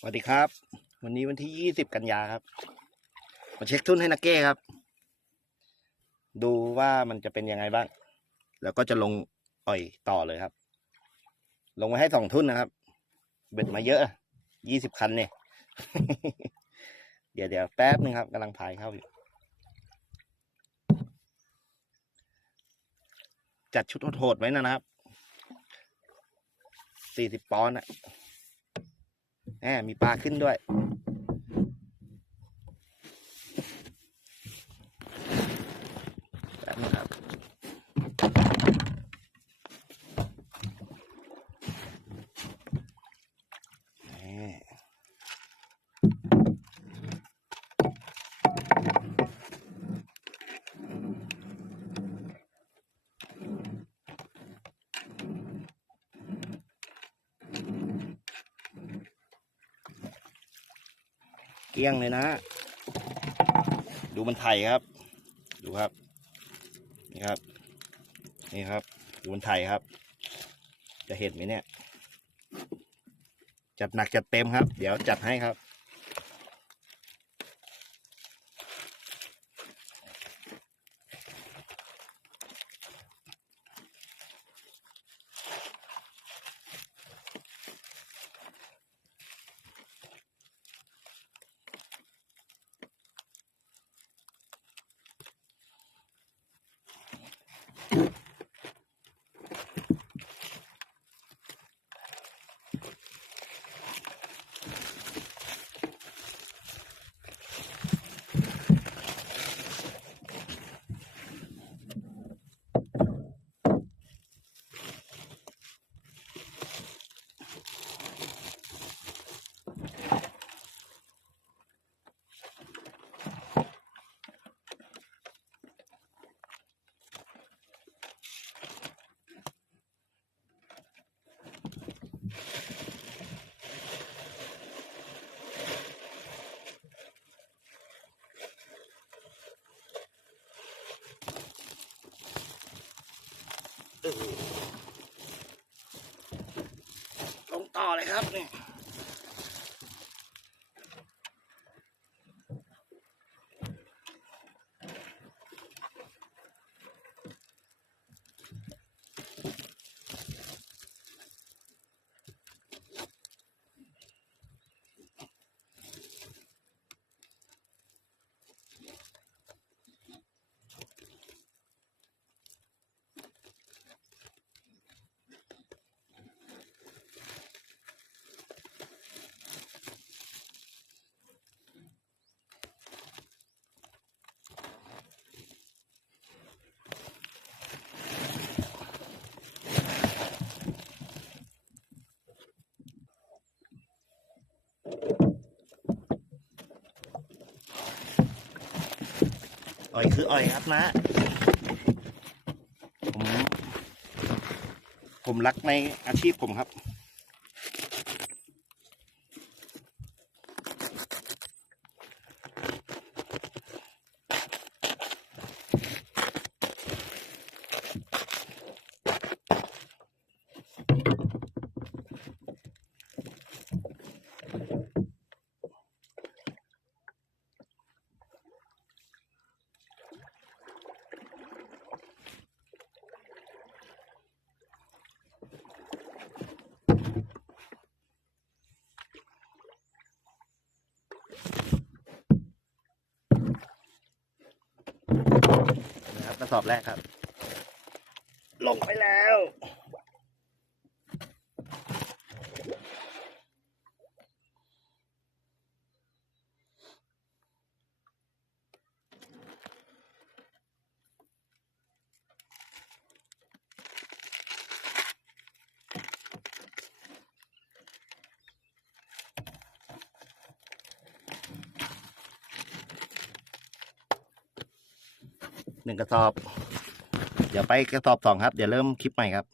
สวัสดีครับ วันนี้วันที่ยี่สิบกันยาครับมาเช็คทุนให้นักเก้ครับ ดูว่ามันจะเป็นยังไงบ้าง แล้วก็จะลงอ่อยต่อเลยครับ ลงมาให้สองทุนนะครับ เบ็ดมาเยอะยี่สิบคันเนี่ยเดี๋ยวเดี๋ยวแป๊บนึงครับกำลังพายเข้าอยู่ จัดชุดโหดๆไว้นะครับสี่สิบปอนด์อะ แหมมีปลาขึ้นด้วย แบบนี้ครับ แหมเกลี้ยงเลยนะ ดูมันไถครับ ดูครับ นี่ครับ นี่ครับ ดูมันไถครับ จะเห็นไหมเนี่ย จัดหนักจัดเต็มครับ เดี๋ยวจัดให้ครับ Good. ลงต่อเลยครับเนี่ย อ่อยคืออ่อยครับนะ ผม ผมรักในอาชีพผมครับ ระสอบแรกครับ ลงไปแล้ว หนึ่งกระสอบ เดี๋ยวไปกระสอบสองครับ เดี๋ยวเริ่มคลิปใหม่ครับ